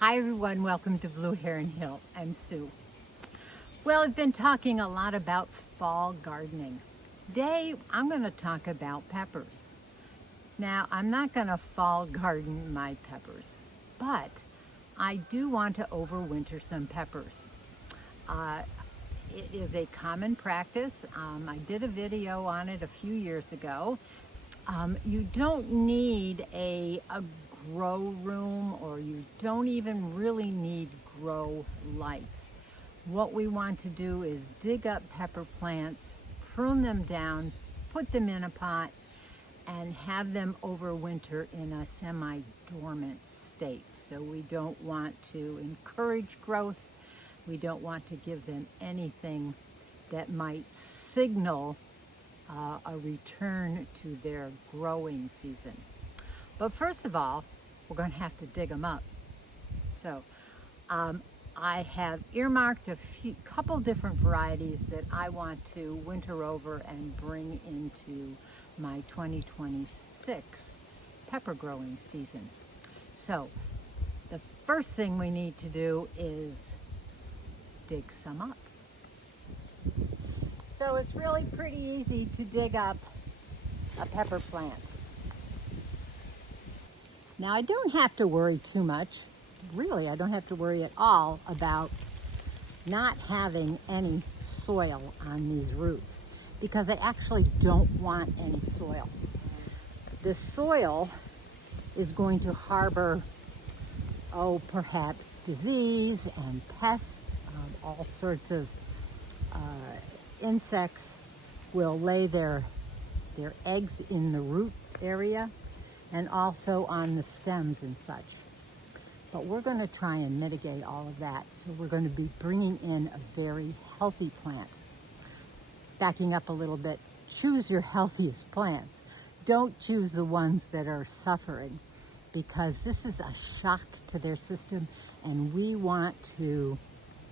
Hi everyone, welcome to Blue Heron Hill. I'm Sue. Well, I've been talking a lot about fall gardening. Today, I'm going to talk about peppers. Now, I'm not going to fall garden my peppers, but I do want to overwinter some peppers. It is a common practice. I did a video on it a few years ago. You don't need a grow room, or you don't even really need grow lights. What we want to do is dig up pepper plants, prune them down, put them in a pot, and have them overwinter in a semi-dormant state. So we don't want to encourage growth. We don't want to give them anything that might signal a return to their growing season. But first of all, we're going to have to dig them up. So I have earmarked a couple different varieties that I want to winter over and bring into my 2026 pepper growing season. So the first thing we need to do is dig some up. So it's really pretty easy to dig up a pepper plant. Now I don't have to worry too much. Really, I don't have to worry at all about not having any soil on these roots, because I actually don't want any soil. The soil is going to harbor, perhaps disease and pests, all sorts of insects will lay their eggs in the root area and also on the stems and such. But we're going to try and mitigate all of that. So we're going to be bringing in a very healthy plant. Backing up a little bit, choose your healthiest plants. Don't choose the ones that are suffering, because this is a shock to their system, and we want to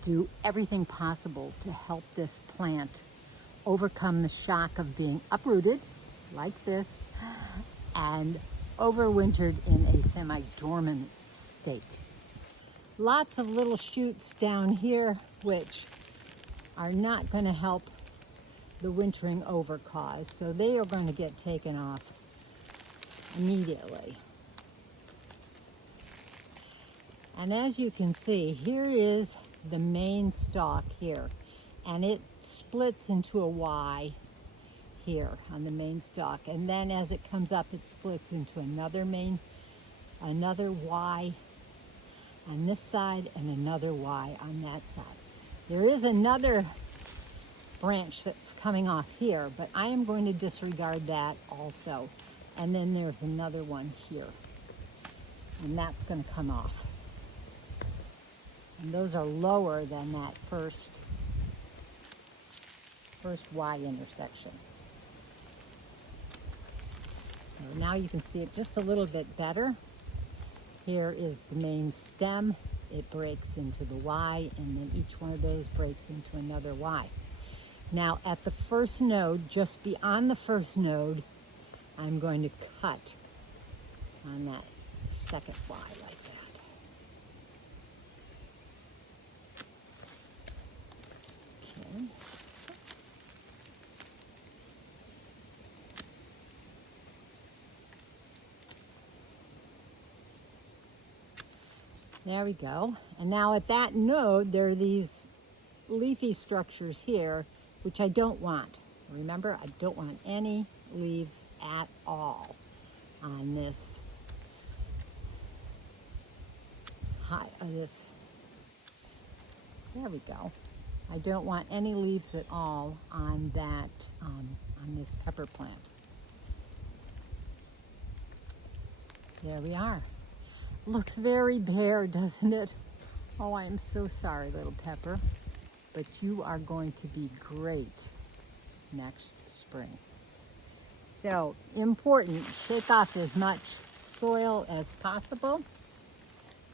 do everything possible to help this plant overcome the shock of being uprooted like this and overwintered in a semi-dormant state. Lots of little shoots down here which are not going to help the wintering over cause, so they are going to get taken off immediately. And as you can see, here is the main stalk here, and it splits into a Y here on the main stalk, and then as it comes up it splits into another Y on this side and another Y on that side. There is another branch that's coming off here, but I am going to disregard that also. And then there's another one here, and that's going to come off. And those are lower than that first Y intersection. So now you can see it just a little bit better. Here is the main stem. It breaks into the Y, and then each one of those breaks into another Y. Now at the first node, just beyond the first node, I'm going to cut on that second Y like that. Okay. There we go. And now at that node, there are these leafy structures here, which I don't want. Remember, I don't want any leaves at all on this there we go. I don't want any leaves at all on that, on this pepper plant. There we are. Looks very bare, doesn't it? Oh, I am so sorry, little pepper, but you are going to be great next spring. So important, shake off as much soil as possible.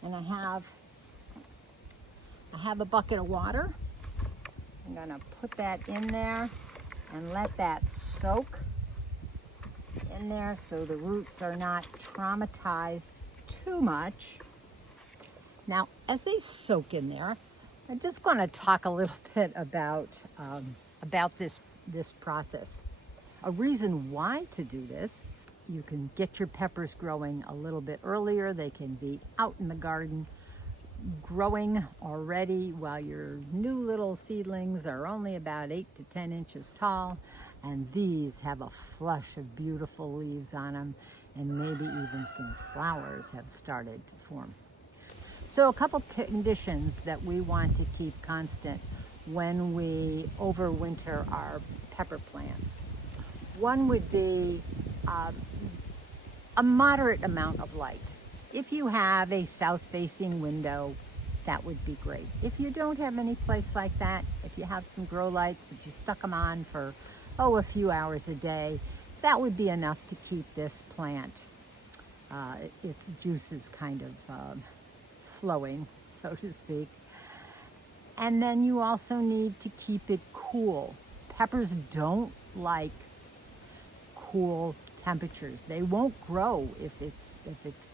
And I have a bucket of water. I'm gonna put that in there and let that soak in there so the roots are not traumatized too much. Now, as they soak in there, I just want to talk a little bit about this process. A reason why to do this: you can get your peppers growing a little bit earlier. They can be out in the garden growing already while your new little seedlings are only about 8 to 10 inches tall, and these have a flush of beautiful leaves on them, and maybe even some flowers have started to form. So a couple conditions that we want to keep constant when we overwinter our pepper plants. One would be a moderate amount of light. If you have a south-facing window, that would be great. If you don't have any place like that, if you have some grow lights, if you stuck them on for, a few hours a day, that would be enough to keep this plant, its juices kind of flowing, so to speak. And then you also need to keep it cool. Peppers don't like cool temperatures. They won't grow if it's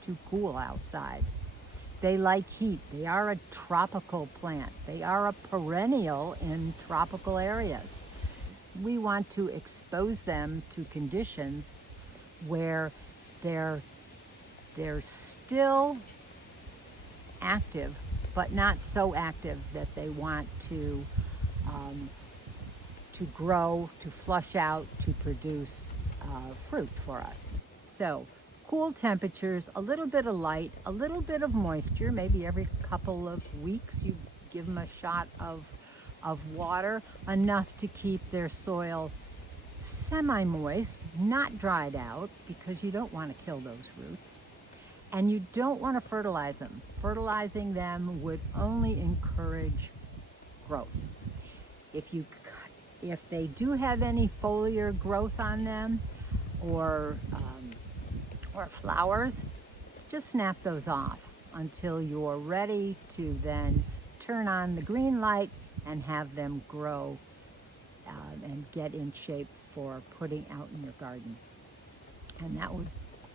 too cool outside. They like heat. They are a tropical plant. They are a perennial in tropical areas. We want to expose them to conditions where they're still active, but not so active that they want to grow, to flush out, to produce fruit for us. So cool temperatures, a little bit of light, a little bit of moisture. Maybe every couple of weeks you give them a shot of water, enough to keep their soil semi-moist, not dried out, because you don't want to kill those roots. And you don't want to fertilize them. Fertilizing them would only encourage growth. If they do have any foliar growth on them, or flowers, just snap those off until you're ready to then turn on the green light and have them grow and get in shape for putting out in your garden. And that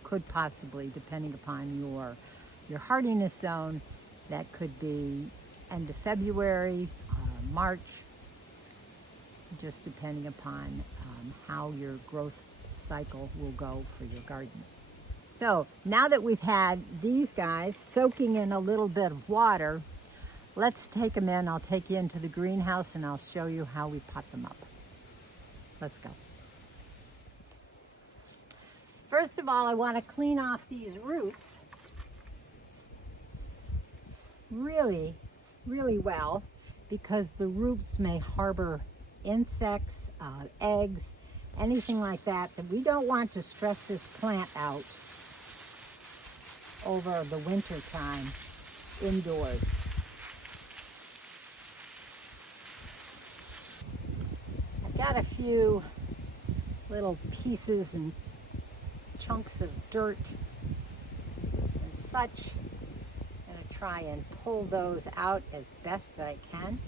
could possibly, depending upon your hardiness zone, that could be end of February, March, just depending upon how your growth cycle will go for your garden. So now that we've had these guys soaking in a little bit of water, let's take them in. I'll take you into the greenhouse and I'll show you how we pot them up. Let's go. First of all, I want to clean off these roots really, really well, because the roots may harbor insects, eggs, anything like that we don't want to stress this plant out over the winter time indoors. I've got a few little pieces and chunks of dirt and such. I'm going to try and pull those out as best I can,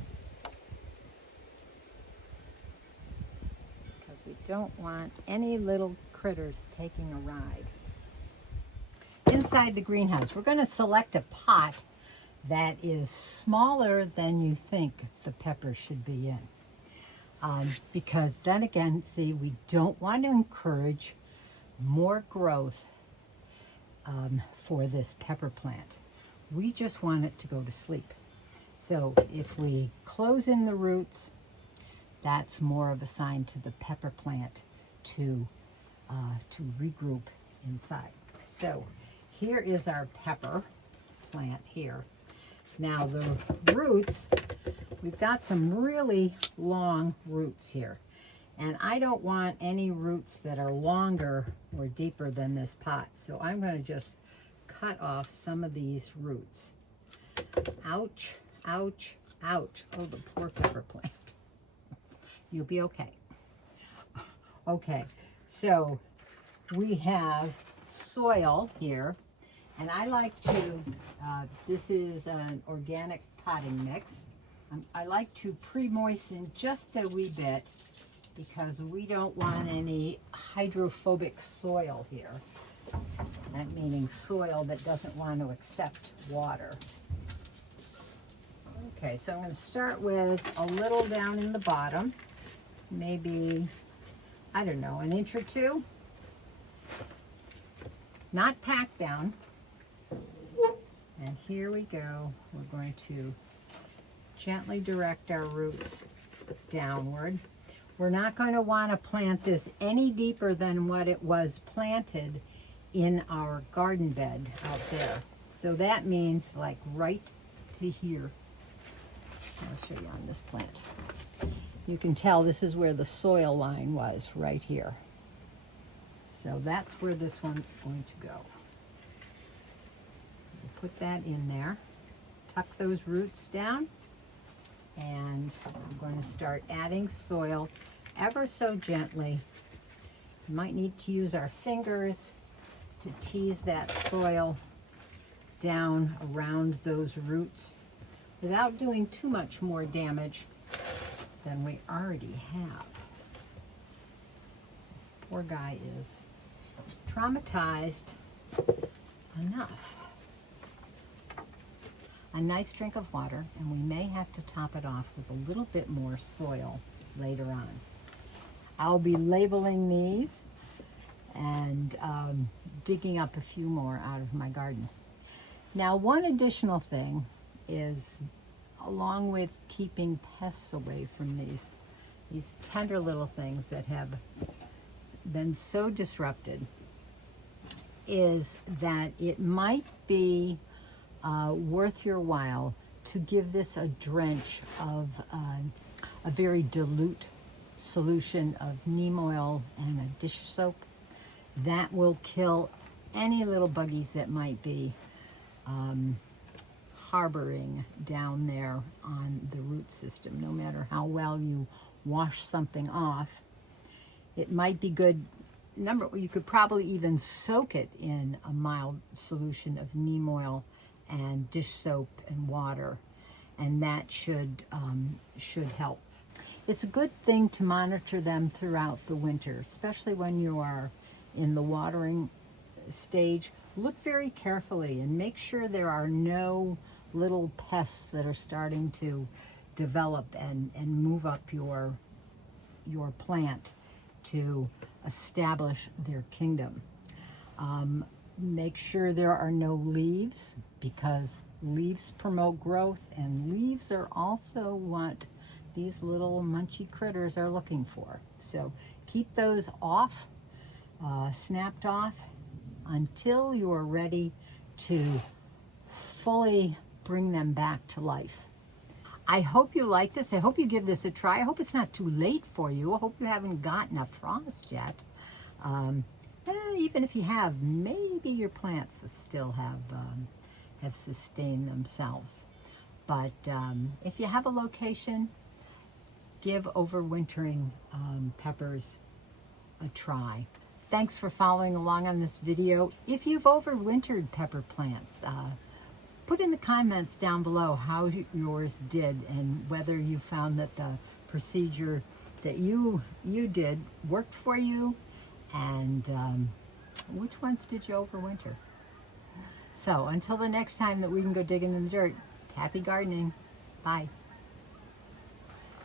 because we don't want any little critters taking a ride. Inside the greenhouse, we're going to select a pot that is smaller than you think the pepper should be in. Because then again, see, we don't want to encourage more growth for this pepper plant. We just want it to go to sleep. So if we close in the roots, that's more of a sign to the pepper plant to regroup inside. So here is our pepper plant here. Now the roots, we've got some really long roots here. And I don't want any roots that are longer or deeper than this pot. So I'm going to just cut off some of these roots. Ouch, ouch, ouch. Oh, the poor pepper plant. You'll be okay. Okay, so we have soil here. And I like to, this is an organic potting mix. I like to pre-moisten just a wee bit, because we don't want any hydrophobic soil here. That meaning soil that doesn't want to accept water. Okay, so I'm going to start with a little down in the bottom, maybe, I don't know, an inch or two. Not packed down. And here we go. We're going to gently direct our roots downward. We're not going to want to plant this any deeper than what it was planted in our garden bed out there. So that means like right to here. I'll show you on this plant. You can tell this is where the soil line was, right here. So that's where this one's going to go. We'll put that in there. Tuck those roots down. And I'm going to start adding soil ever so gently. You might need to use our fingers to tease that soil down around those roots without doing too much more damage than we already have. This poor guy is traumatized enough. A nice drink of water, and we may have to top it off with a little bit more soil later on. I'll be labeling these and digging up a few more out of my garden. Now, one additional thing is, along with keeping pests away from these tender little things that have been so disrupted, is that it might be worth your while to give this a drench of a very dilute solution of neem oil and a dish soap. That will kill any little buggies that might be harboring down there on the root system. No matter how well you wash something off, it might be good. You could probably even soak it in a mild solution of neem oil and dish soap and water, and that should help. It's a good thing to monitor them throughout the winter, especially when you are in the watering stage. Look very carefully and make sure there are no little pests that are starting to develop and move up your plant to establish their kingdom. Make sure there are no leaves, because leaves promote growth, and leaves are also what these little munchy critters are looking for. So keep those off, snapped off, until you're ready to fully bring them back to life. I hope you like this. I hope you give this a try. I hope it's not too late for you. I hope you haven't gotten a frost yet. Even if you have, maybe your plants still have sustained themselves. But if you have a location, give overwintering peppers a try. Thanks for following along on this video. If you've overwintered pepper plants, put in the comments down below how yours did and whether you found that the procedure that you did worked for you, and which ones did you overwinter. So until the next time that we can go digging in the dirt, happy gardening. Bye.